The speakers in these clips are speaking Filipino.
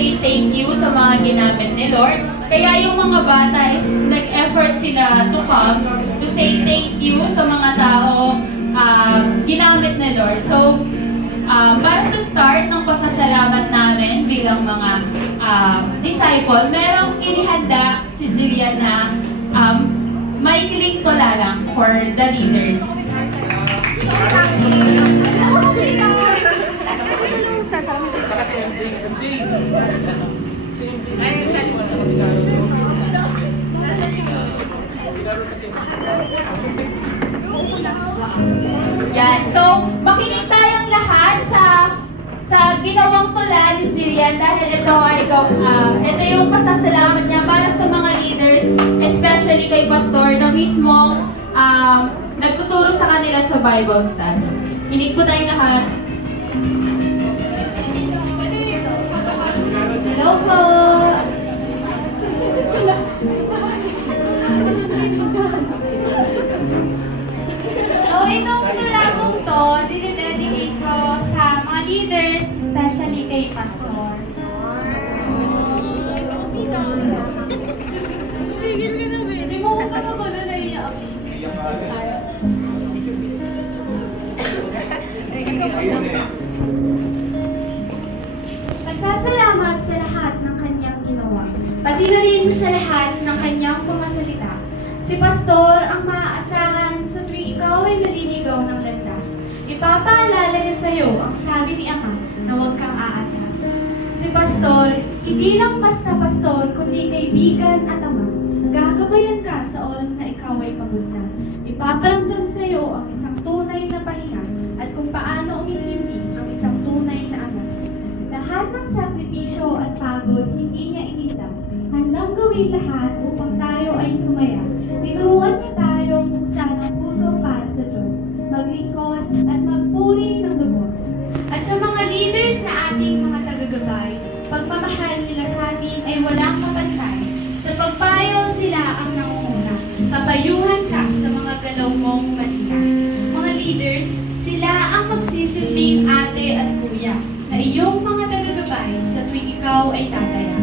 say thank you sa mga ginamit ni Lord. Kaya yung mga bata is nag-effort sila to come to say thank you sa mga tao ginamit ni Lord. So, para sa start ng pasasalamat namin bilang mga disciple, merong inihanda si Jillian na maikling tula lang for the leaders. Yan. So, makinig tayong lahat sa ginawang tula ni Jillian dahil ito yung pasasalamat niya para sa mga leaders, especially kay Pastor na mismo nagtuturo sa kanila sa Bible study. Hinig po tayong lahat. Hello po! So, itong tula kong to, dinededicate ko sa mga leaders, especially kay Pastor. Tigil ka na, be. Hindi mo kung tama ko na naiyak. Pasasalamat sa lahat ng kanyang ginawa, pati na rin sa lahat ng kanyang pamasalita. Si Pastor ang maaasahan sa tuwing ikaw ay naliligaw ng landas. Ipapaalala niya sa iyo ang sabi ni Ama na huwag kang aatras. Si Pastor, hindi lang basta pastor, kundi kaibigan at ama. Gagabayan ka sa oras na ikaw ay pagod na. Ipaparamdam sa iyo ang isang tunay na pahinga at kung paano umihimbi ang isang tunay na anak. Lahat ng sakripisyo at pagod hindi niya initap. Handang gawin lahat upang tayo ay sumaya. Tinuruan niya tayo kung saan ang puso para sa Diyos, maglingkod at magpuri ng lubos. At sa mga leaders na ating mga tagagabay, pagmamahal nila sa atin ay walang kapantay. Sa pagpayo sila ang nangunguna. Papayuhan ka sa mga galaw mong matika. Mga leaders, sila ang magsisilbing ate at kuya na iyong mga tagagabay sa tuwing ikaw ay tataya.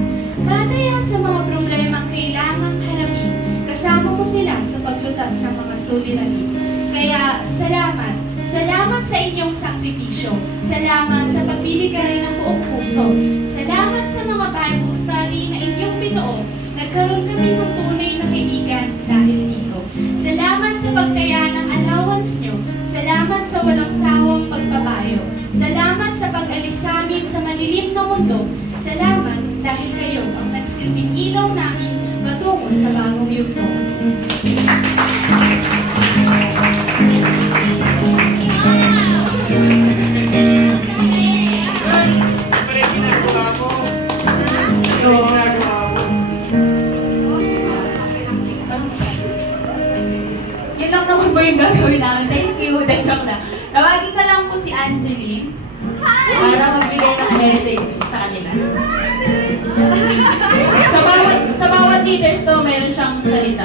Tataya sa mga problemang kailangang harapin. Kasama mo sila sa paglutas ng mga suliranin. Kaya, salamat. Salamat sa inyong sakripisyo. Salamat sa pagbibigay ng buong puso. Salamat sa mga Bible study na inyong binuo. Nagkaroon kami ng tunay na kaibigan dahil dito. Salamat sa pagtaya ng allowance nyo. Salamat sa walang sawang pagpapayo. Salamat sa pag-alis sa amin sa madilim na mundo. Salamat dahil kayo ang nagsilbing ilaw namin patungo sa bagong yugto. Yun lang naman po yung gagawin namin. Thank you. Joke na. Tawagin ka lang po si Angeline para magbigay ng message sa kanila. Sa bawat leaders to, meron siyang salita.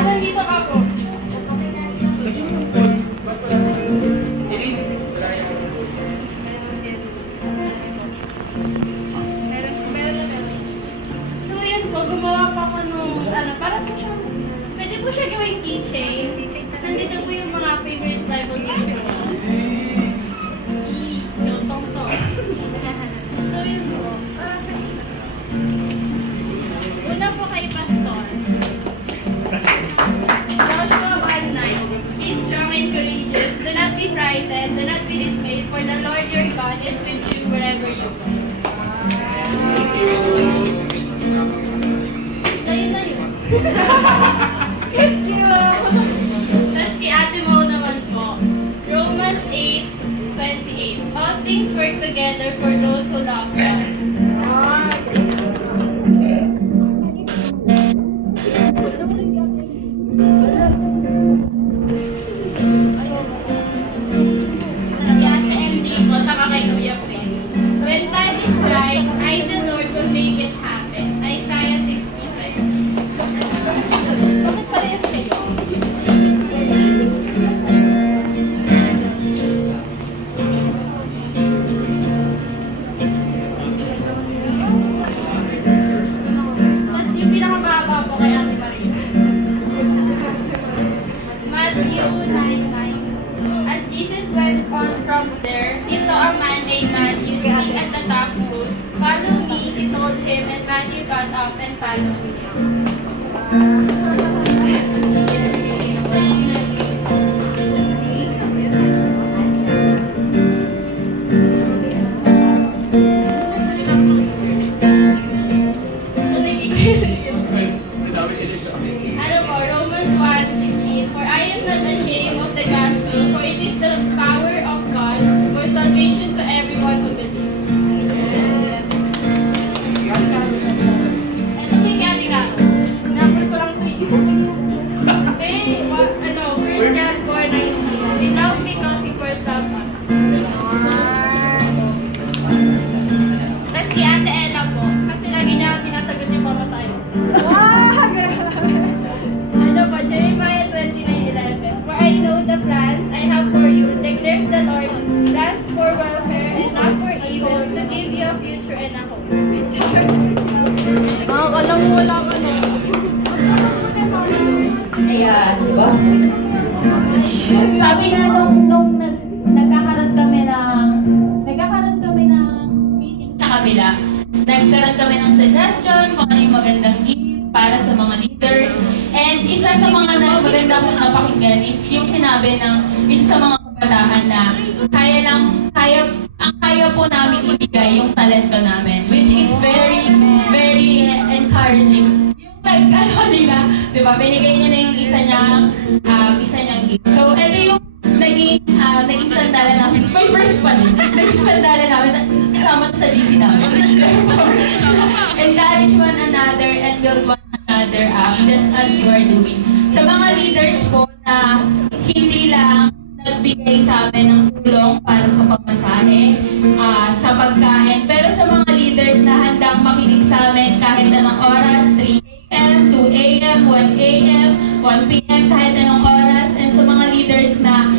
Nandito ka po. So yun po, gumawa pa ako nung, para po siya, pwede po siya gawing keychain. Nandito po yung mga favorite Bible verses ko. So yun po. Una po kay Pastor. Joshua 1:9. Be strong and courageous. Do not be frightened. Do not be dismayed. For the Lord your God is with you wherever you go. Thank you. Tapos si Ate Mo naman po. Romans 8:28. All things work together for those who love God. Si Ate MD po, saka kay Kuya Prince. When time is right, make it happen. Isaiah 60:6. Bakit parehas kayo? Tapos yung pinakamababa po kay Ate Maria. Matthew 9:9. As Jesus went on from there, he saw a man named Matthew sitting at the top booth. Follow me, he told him, and Matthew got up and followed him. Ano po, Romans 1:16. For I am not ashamed of the gospel, for it is the power of God for salvation to everyone who believes. Ito po yung ating ako. Number ko lang 3. Hindi, First John 4:19. We love because he first loved us. Tapos si Ate Ella po, kasi lagi niya sinasagot niya po tayo. Ano po, Jeremiah 29:11. For I know the plans I have for you, declares the Lord, plans for welfare and not for evil, to give you a future and a hope. Alam mo, wala ka na. Ayan, di ba? Sabi nga nung nagkakaroon kami ng meeting sa kabila, nagkaroon kami ng suggestion kung ano yung magandang gift para sa mga leaders. And isa sa mga maganda kong napakinggan is yung sinabi ng isa sa mga kabataan na kaya po namin ibigay yung talento namin, which is very, very encouraging. Yung nila, di ba, binigay niya na yung isa niyang gift. So, ito yung naging sandalan namin. My first one, naging sandalan namin, kasama sa DC namin. Encourage one another and build one another up, just as you are doing. Sa mga leaders po na hindi lang nagbigay sa amin ng tulong para sa pagmasahe, sa pagkain, pero sa mga leaders na handang makinig sa amin kahit anong oras, 3 a.m., 2 a.m., 1 a.m., 1 p.m., kahit anong oras, and sa mga leaders na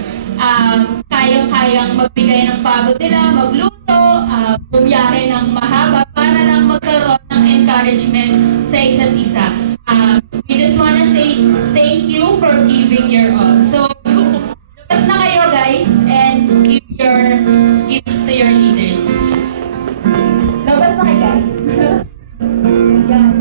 kayang-kayang magbigay ng pagod nila, magluto, bumiyahe ng mahaba para lang magkaroon ng encouragement sa isa't isa. We just wanna say thank you for giving your all. So, labas na kayo guys and give your gifts to your leaders. Labas na kayo guys. Yan.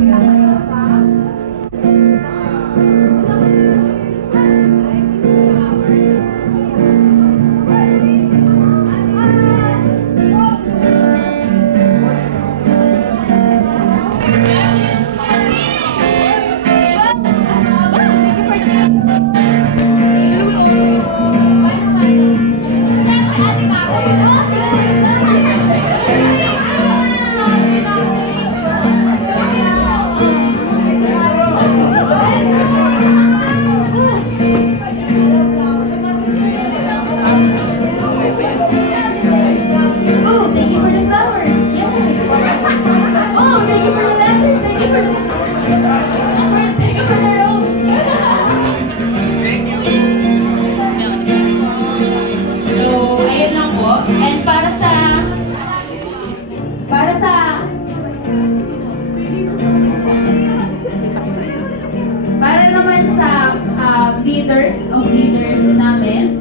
Leaders namin,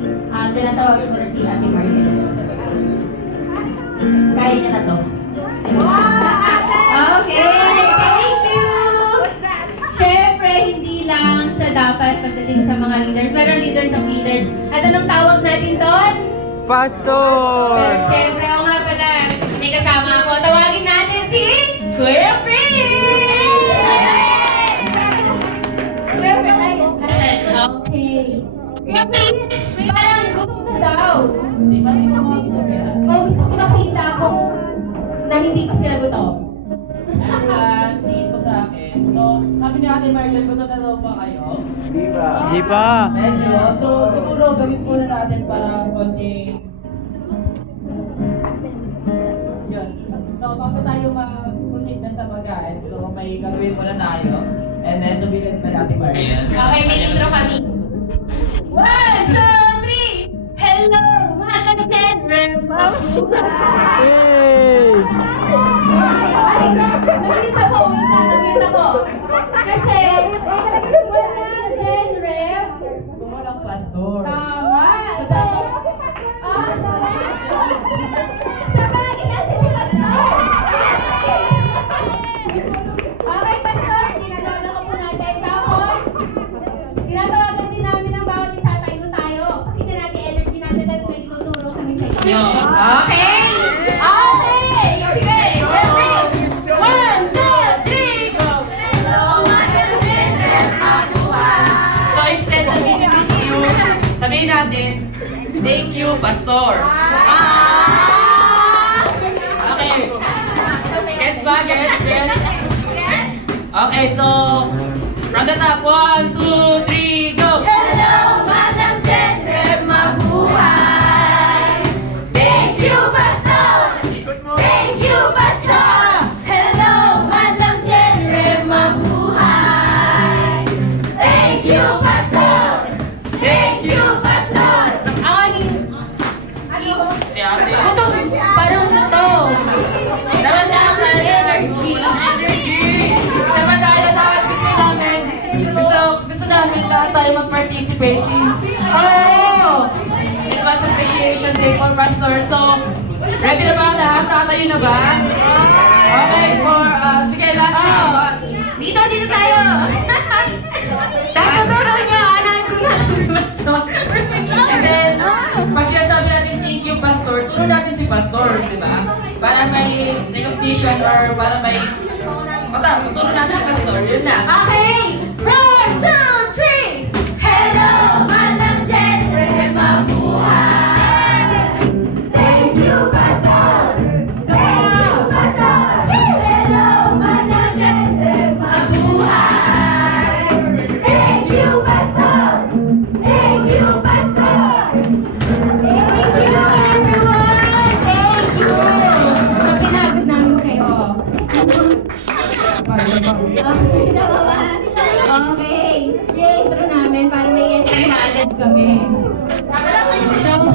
tinatawag ko na si Ate Maria. Kaya niya na to. Okay, thank you! Siyempre, hindi lang sa dapat pagdating sa mga leaders, pero leaders of leaders. At anong tawag natin doon? Pastor! Pero siyempre, ako nga pala, may kasama ako. Tawagin natin si Kuya Prince! Kuya Prince, okay. Kuya Prince, parang gutom na daw. Hindi ba rin ako gutom yan? Oh, gusto ko makita kung na hindi ko sila gutom. Tingin ko sa akin. So, sabi ni Ate Marlon, gutom na daw ba kayo? Hindi pa. Hindi pa. Medyo. So, siguro gawin muna natin para konting... Yun. So, bago tayo mag-proceed dyan sa pagkain. So may gagawin muna tayo. And then tubigan pa natin Marian. Okay, may intro kami. 1, 2, 3! Hello, mga ka-Tenrem! Mabuhay! Hey! Ay, nabita ko. Kasi, walang Tenrem. Kung walang pastor. Tama. Sabagay natin si Pastor. Okay, Pastor. Tinatawagan ko po natin. Tapos, tinatawagan din namin ang bawat isa. Tayo. Pakita natin energy natin dahil may tuturo kami sa inyo. Okay? Okay! Sige! Ready? 1, 2, 3, go! So instead of miss you, sabihin natin, thank you, Pastor. Okay. Gets ba? Gets? Okay, so from the top, 1, 2, 3, go! Hello, Madam Tenrem, mabuhay! Thank you, Pastor! Thank you, Pastor! Hello, Madam Tenrem, mabuhay! Thank you, Pastor! Thank you, Pastor! Ito, parang ito. Nawala energy. Samantala lahat gusto namin lahat tayo mag-participate since it was Appreciation Day for Pastor. So, ready na ba ang lahat? Nakatayo na ba? Okay, sige, last one. Dito tayo. Tatutulong niyo, anak ko na. And then, pag sinasabi natin thank you, Pastor, turo natin si Pastor, di ba? Para may recognition or para may... Tuturo natin si Pastor, yun na. Okay! 1, 2, 3! Hello, Madam Tenrem, mabuhay! Thank you, Pastor! Thank you, Pastor! Hello, Madam Tenrem, mabuhay! Thank you, Pastor! Thank you, Pastor! Thank you, everyone! Thank you! So, pinagod namin kayo. Okay. Yes, intro namin para may yes and agad kami. So,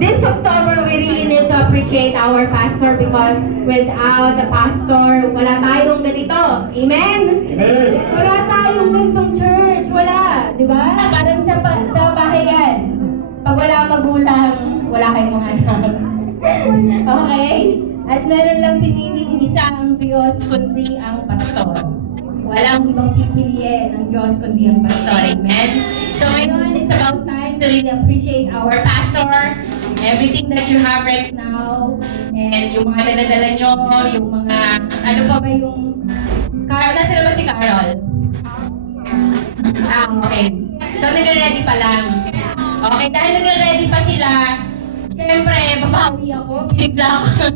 this October, we really need to appreciate our pastor because without the pastor, wala tayong ganito. Amen? Wala tayong ganitong church. Wala. Di ba? Parang sa bahay yan. Pag wala ang magulang, wala kayong mga anak. Okay? At meron lang pinili isa ang Diyos kundi ang pastor. Walang ibang pipiliin ng Diyos kundi ang pastor. Amen? So ngayon, it's about time to really appreciate our pastor, everything that you have right now, and yung mga daladala nyo, yung mga, ano pa ba yung, nasa naman si Carol? Okay. So nagre-ready pa lang. Okay, dahil nagre-ready pa sila, siyempre, babawi ako, binigla ako.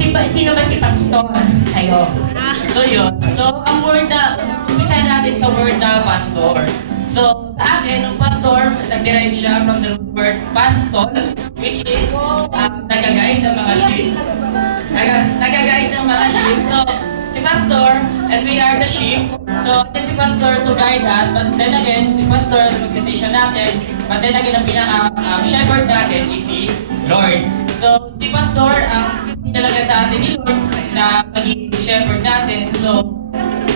Siyempre, sino ba si Pastor sa'yo? So yun. So ang word na, umpisa natin sa word na pastor. So sa akin, ang pastor, nag-derive siya from the word pastol, which is nag-guide ng mga sheep. Nag-guide ng mga sheep. So si pastor, and we are the sheep. So then si pastor to guide us, but then again, si pastor, representation natin, but then again, ang pinaka-shepherd natin is si Lord. So si pastor, ang tinalaga sa atin ni Lord na magiging shepherd natin. So,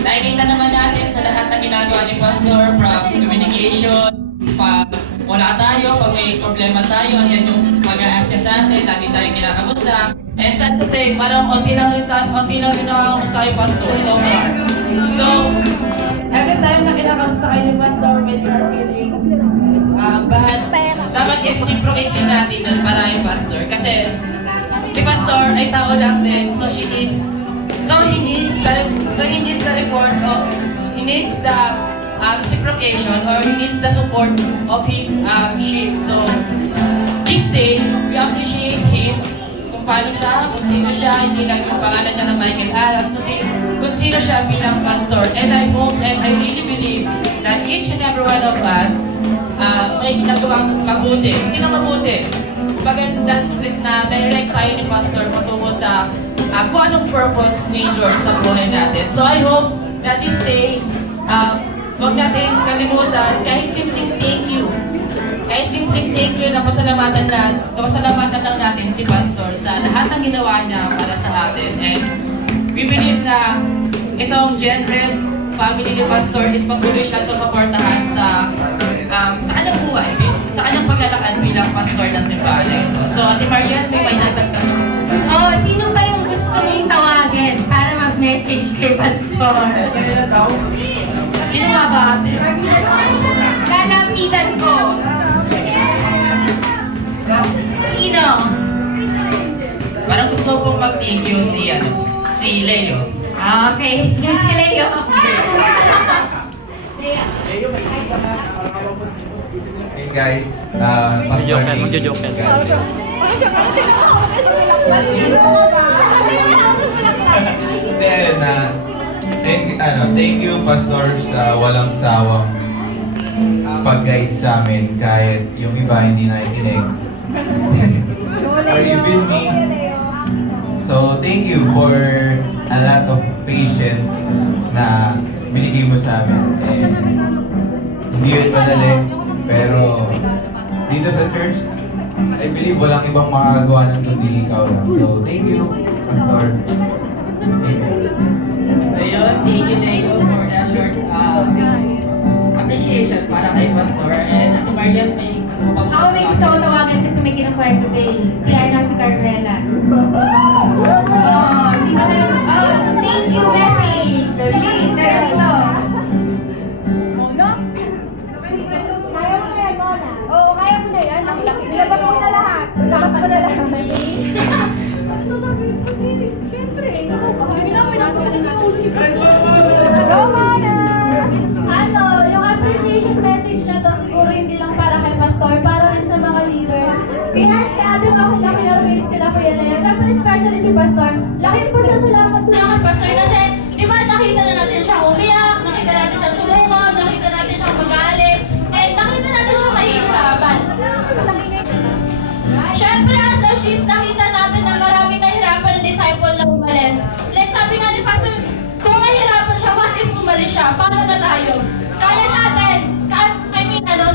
nakikita naman natin sa lahat na ginagawa ni Pastor from communication, pag wala tayo, pag may problema tayo, andyan yung mag-a-ask sa atin, lagi tayo kinakamusta. And sad to say, parang konti lang rin nakakamusta yung Pastor. So, every time na kinakamusta kayo ni Pastor when you are feeling bad, dapat i-reciprocate din natin ng para yung Pastor. Kasi, si Pastor ay tao lang din, so he needs the report of, he needs the reciprocation or he needs the support of his sheep. So, this day, we appreciate him kung paano siya, kung sino siya, hindi lang yung pangalan niya na Michael Alam, kung sino siya bilang pastor. And I hope and I really believe that each and every one of us may ginagawang mabuti. Hindi lang mabuti. maganda na direct tayo ni Pastor patungo sa kung anong purpose ni Lord sa buhay natin. So I hope that this day, huwag natin kalimutan kahit simpleng thank you. Kahit simpleng thank you na pasalamatan lang natin si Pastor sa lahat ng ginawa niya para sa atin. And we believe na itong Genred family ni Pastor is patuloy siya susuportahan sa kanyang buhay, sa kanyang paglalakad bilang pastor ng simbahan na ito. So, Ate Marian, may dagdag. Sino ba yung gusto mong tawagin para mag-message kay Pastor? Sino ba ate? Lalapitan ko. Sino? Parang gusto kong mag-thank you si Leo. Okay, si Leo. Hey guys, Pastor Magjo-joke yan. Thank you Pastor sa walang sawang pag-guide sa amin kahit yung iba hindi nakikinig. Or even me. So thank you for a lot of patience na binigay mo sa amin. Hindi yun madali, pero dito sa church, I believe walang ibang makakagawa ng kundi ikaw lang. So thank you, Pastor. Amen. So yun, thank you Leo for that short appreciation para kay Pastor. And Ate Marian, may gusto pa Ako may gusto ko tawagan kasi may kinukwento today. Si Carmela. Thank you, message. Please, dito. Kaya mo na yan, Mona. Oo, kaya mo na yan. Nilabas mo na lahat. Nilabas mo na lahat. Siyempre, hindi lang pinapagaling na ulit. Hello, Mona! Yung appreciation message na to, siguro hindi lang para kay Pastor, para rin sa mga leaders. Pinahal kay Ate Makila, kay Arwin, kila Kuya Lea. Siyempre, especially si Pastor. Laki po sa salamat po lang kay Pastor kasi, di ba, nakita na natin siya umiyak, nakita natin siya sumukot, nakita natin siya magalit, and nakita natin siya nahihirapan. Siyempre, as a sheep, nakita natin na maraming nahihirapan ng disciple na umalis. Like sabi nga ni Pastor, kung nahihirapan siya, what if umalis siya? Paano na tayo? Kaya natin,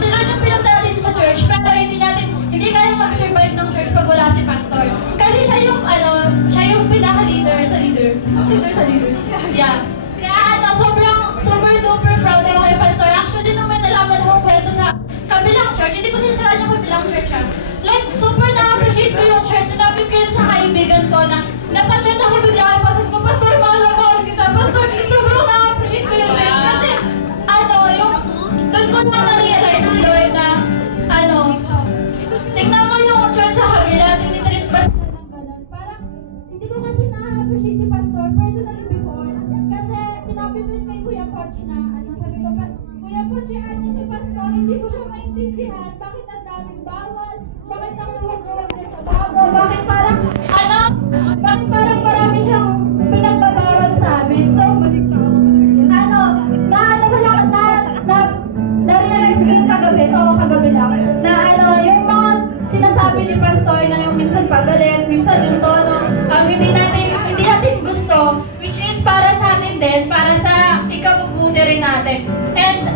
si Lord yung pinunta natin sa church, pero hindi kaya mag-survive ng church pag wala si Pastor. Kasi siya yung pinaka-leader sa leader. Leader sa leader. Yeah. Kaya super duper proud ako kay Pastor. Actually, nung may nalaman akong kwento sa kabilang church, hindi ko sinasaraan yung kabilang church ha. Like, super na-appreciate ko yung church. Sinabi ko yun sa kaibigan ko na napag-chat ako bigla kay Pastor ko, Pastor, mahal kita. Pastor, sobrang na-appreciate ko yung church. Kasi, doon ko na na-realize si Lord na, tignan mo yung church sa kabila, tinitreat ba sila ng ganun? Parang, hindi ko kasi na-appreciate si Pastor personally before. Kasi, sinabi ko yun kay Kuya Poch na, sabi ko pa, Kuya Poch, si Pastor, hindi ko siya maintindihan. Bakit ang daming bawal? Bakit ang luwag-luwag din sa bago? Bakit parang marami siyang pinagbabawal sa amin? So, na-realize ko yung kagabi lang, na yung mga sinasabi ni Pastor na yung minsan pagalit, minsan yung tono, hindi natin gusto, which is para sa atin din, para sa ikabubuti rin natin. And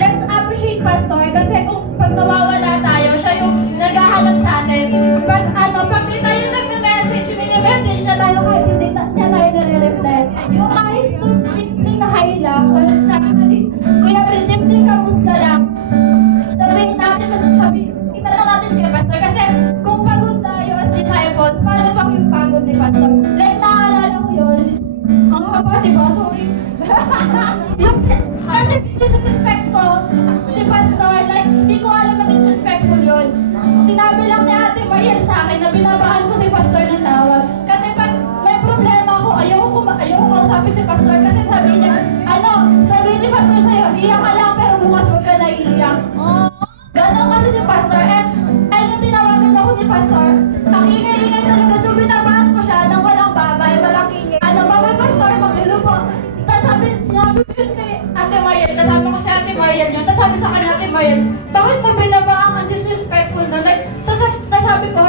let's appreciate Pastor kasi kung pag nawawala tayo, siya yung naghahanap sa atin. Pag di tayo nag-message, mini-message na tayo kahit hindi niya tayo nare-reply. Yung kahit simple na hi lang, o sabi natin, Kuya Pres, simple kamusta lang. Sabihin natin, itanong natin kay Pastor kasi kung pagod tayo as disciples, paano pa yung pagod ni Pastor? Like, naaalala ko yun. Ang haba, diba? Sorry. Kasi disrespect ko si Pastor, like, hindi ko alam na disrespectful yun. Sinabi lang ni Ate Mariel sa akin na binabahan ko si Pastor ng tawag. Kasi pag may problema ako, ayoko kausapin si Pastor kasi sabi niya, sabi ni Pastor sa'yo, iyak ka lang pero bukas huwag ka na iiyak. Ganon kasi si Pastor. Nung tinawagan ako ni Pastor, ang ingay-ingay talaga. So, binabahan ko siya nang walang babay, walang ingay. Babay Pastor, mag-hello po. Sinabi ko yun kay Ate Mariel, kasama ko si Ate Mariel yun. Tapos sabi sa kanya, Ate Mariel, bakit mo binabahan ang disrespectful na? Like, sabi ko,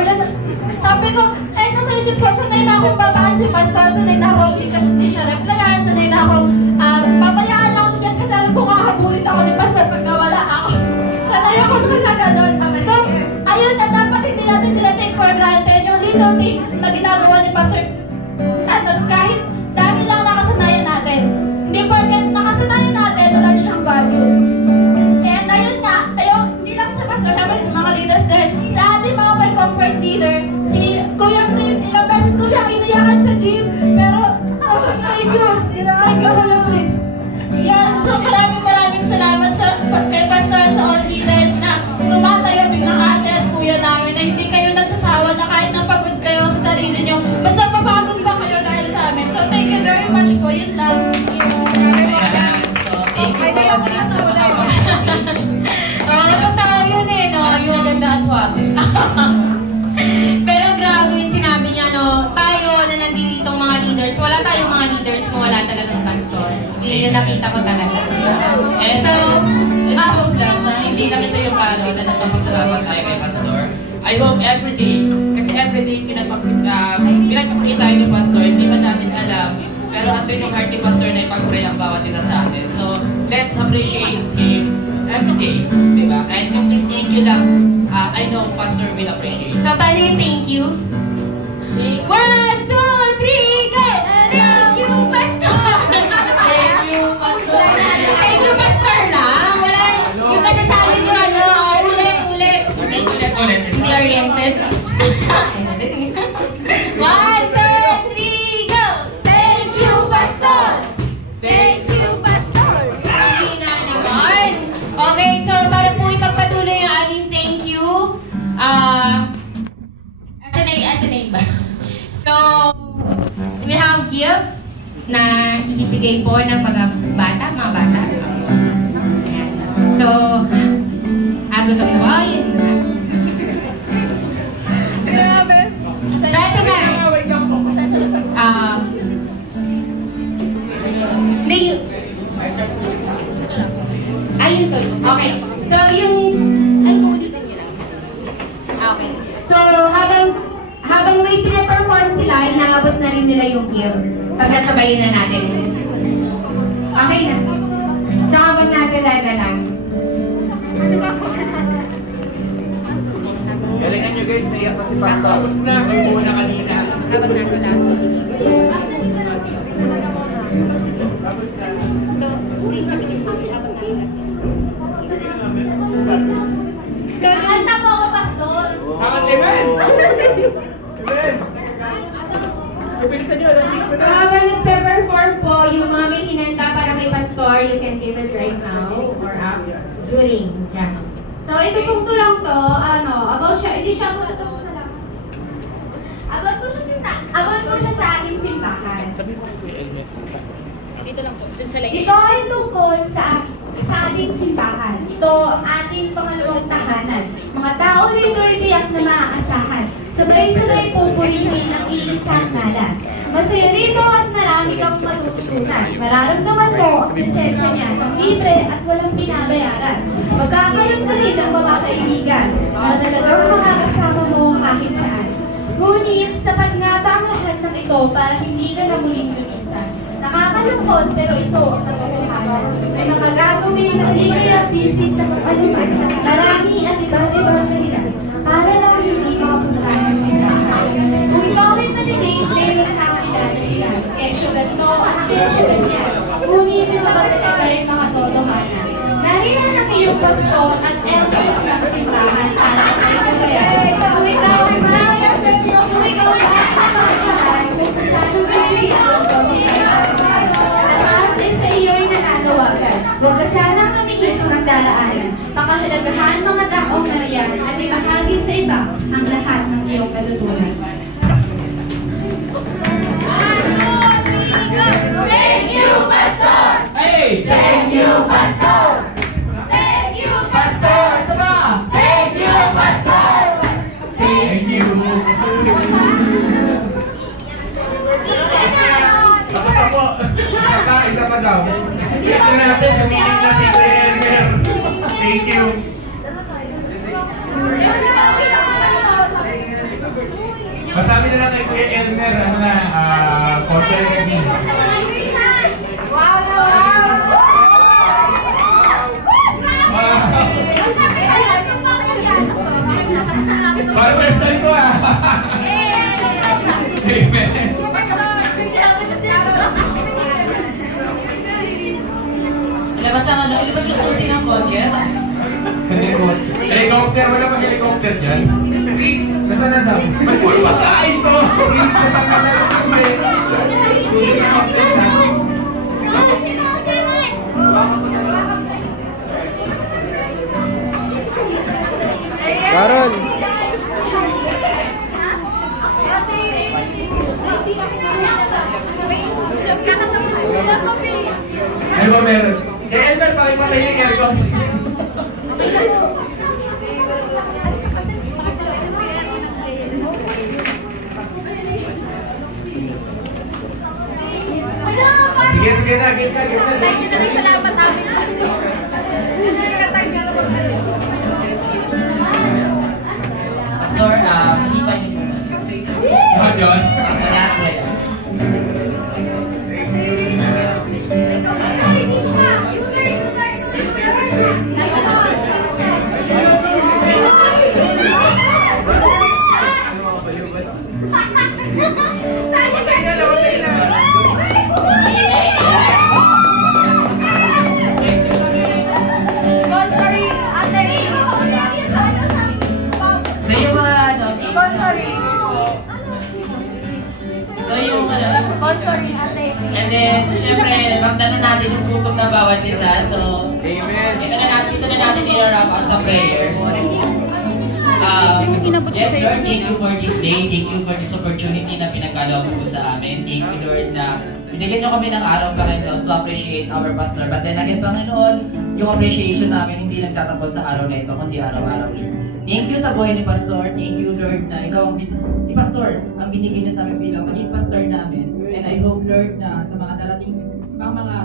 little things na ginagawa ni Pastor Santos, kahit dami lang nakasanayan natin. Hindi porket nakasanayan natin, wala na siyang value. And ayun nga, hindi lang sa Pastor, syempre sa mga leaders din, sa ating mga may comfort leader, si Kuya Prince, ilang beses ko siyang iniyakan sa gym, pero, thank you, Kuya Prince. Yan, so maraming salamat kay Pastor, sa all leaders na tumatayo biglang ate at kuya namin na hindi kayo nagsasawa na kahit napagod kayo sa sarili nyo, basta mapagod ba kayo dahil sa amin. So thank you very much po, yun lang. Thank you po. Anong tawag yun eh, no? Yung maganda at wate. Pero grabe yung sinabi niya, no? Tayo na nanditong mga leaders, wala tayong mga leaders kung wala talagang pastor. Yun yung nakita ko talaga. And so, hope lang na hindi lang ito yung kano na nagpapasalamat tayo kay Pastor. I hope everyday, kasi everyday pinagpapakita tayo ng Pastor, hindi ba natin alam, pero ito yung heart ni Pastor na ipag-pray ang bawat isa sa atin. So, let's appreciate him everyday, di ba? Kahit yung thank you lang, I know Pastor will appreciate. So, paano yung thank you? 1, 2, 3, go! Thank you, Pastor! Thank you, Pastor! Thank you, Pastor lang! Wala yung nasasabi mo ano, ulit. Hindi oriented. 1, 2, 3, go! Thank you, Pastor! Thank you, Pastor! Hindi na naman. Okay, so para po ipagpatuloy yung ating thank you, Atenay ba? So, we have gifts na ibibigay po ng mga bata. So, gutom na ba? Yun na. Grabe. So, ito na. Ayun to. Okay. So, yung... Ay, ulitin nyo lang. Okay. So, habang may pinaperform sila, inaabot na rin nila yung gear. Pagkasabayin na natin. Okay na. So, habang natin na lang. Galingan nyo guys, naiyak kasi Pastor. Tapos na, kayo muna kanina. Habang nato lang. So, kanta po ako, Pastor. Aman, Amen! Amen! Pabilisan nyo, So, habang nagpe-perform po, yung mga may hinanda para kay Pastor, you can give it right now or after, during. Yeah. So, ito pong tulang to, about siya, hindi siya po ito sa lang. About po siya sa aking simbahan. Sabi mo po yung helmet. Dito lang po, dun sa lagi. Ito ay tungkol sa ating simbahan. Ito, ating pangalawang tahanan. Mga tao rito ay tiyak na maaasahan. Sabay-sabay pupurihin ang iisang ngalan. Masaya rito at marami kang matututunan. Mararamdaman mo ang presensya niya sa libre at walang binabayaran. Magkakaroon ka rin ng mga kaibigan na talagang makakasama mo kahit saan. Ngunit, sapat nga ba ang lahat ng ito para hindi ka na muling lumisan? Nakakalungkot pero ito ang katotohanan. May mga gagawin na hindi kaya busy sa kapaluman. Marami at ibang dahilan para lang hindi makapunta ng simbahan. Kung ikaw ay malilig, meron na kakilala. Kesyo ganito at kesyo ganyan. Ngunit ito ba talaga yung mga totohanan? Nariyan ang iyong pastor at elders ng simbahan para sa kagayan. Kung ikaw ay malayas, kung ikaw ay kakilala, kung saan piliin ang pagkakas. At sa iyo'y nananawagan. Huwag ka sanang mamingin ng daraanan. Pakahalagahan mga taong nariyan at ibahagi sa iba ang lahat ng iyong kaluluhan. Thank you, Pastor! Hey! Thank you, Pastor! Thank you, Pastor! Sama! Thank you, Pastor! Thank you! Tapos na po. Isa pa daw. Yes na natin sa meeting na si Elmer. Thank you. Masabi na lang kay Kuya Elmer, conference meeting. Parang first time ko Helicopter, wala pang helicopter dyan. Nasa na daw? Ay, ito! Carol! Ano ba meron? Eh, Elmer, pakipatay yung aircon. Sige na, game na. Thank you na lang, salamat namin, Pastor. Pastor, hipa niyo po. Lahat yun? Kaya po yan. So yung mga ano, Sponsoring ate. and then, syempre, ramdaman natin yung gutom ng bawat isa. So, Amen. ito na natin i-wrap up sa prayers. Yes, Lord, thank you for this day. Thank you for this opportunity na pinagkaloob mo sa amin. Thank you, Lord, na binigyan nyo kami ng araw, Panginoon, to appreciate our pastor. But then again, Panginoon, yung appreciation namin hindi nagtatapos sa araw na ito, kundi araw-araw, Lord. Thank you sa buhay ni Pastor. Thank you, Lord, na ikaw si Pastor ang binigay niya sa amin bilang maging pastor namin. And I hope, Lord, na sa mga darating pang mga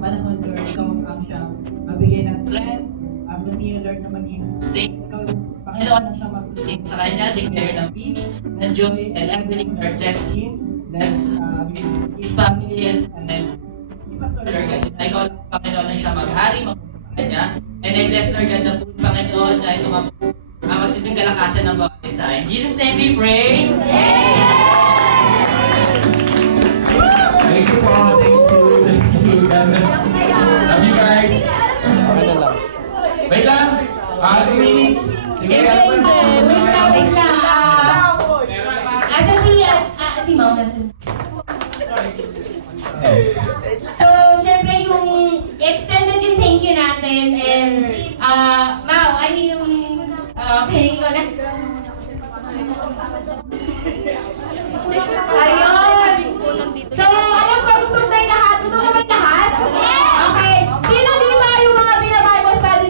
panahon, Lord, ikaw ang siyang magbigay ng strength. Continue, Lord, na maging sustain. Ikaw, Panginoon, ang siyang mag-sustain sa kanya, declare ng peace, and joy, and everything, Lord, bless him, bless his family, and then, si Pastor, Lord, na ikaw, Panginoon, ang siyang maghari, mag-sustain sa kanya. And I bless, Lord, God, na po, Panginoon, na ito nga masilbing kalakasan ng bawat isa. In Jesus' name we pray. Thank you po. Thank you. Love you guys. Wait lang. 2 minutes. Sige. Wait lang. Asa si Mau natin. So, syempre yung extended yung thank you natin and Mau, ano yung pahingin ko na